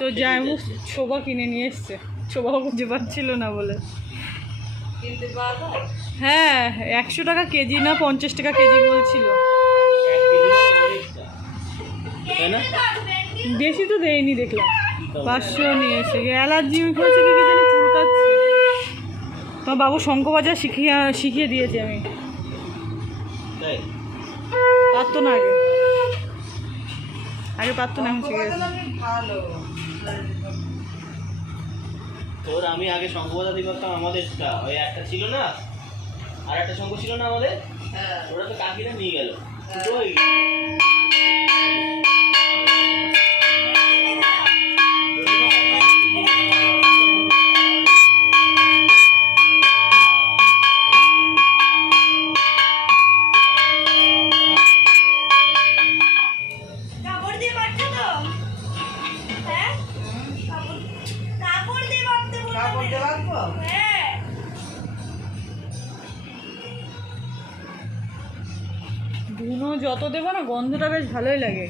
তো জায়মু শোভা কিনে নিয়ে এসছে, শোভাও খুঁজে পাচ্ছিল না বলে। হ্যাঁ 100 টাকা কেজি না 50 টাকা কেজি বলছিল। বেশি তো দেয়নি দেখলাম, 500 নিয়ে এসে। অ্যালার্জি হয়েছে কি জানি, চুলকাচ্ছে। তোমার বাবু শঙ্কবাজার শিখিয়ে দিয়েছি আমি, পারতো না আগে পারতো না, এখন শিখে গেছে। তোর আমি আগে শঙ্কবাজা দিয়ে করতাম, আমাদেরটা ওই একটা ছিল না, আর একটা শঙ্খ ছিল না আমাদের, ওরা তো কাকিরা নিয়ে গেল। ধুনো যত দেবো না গন্ধটা বেশ ভালোই লাগে।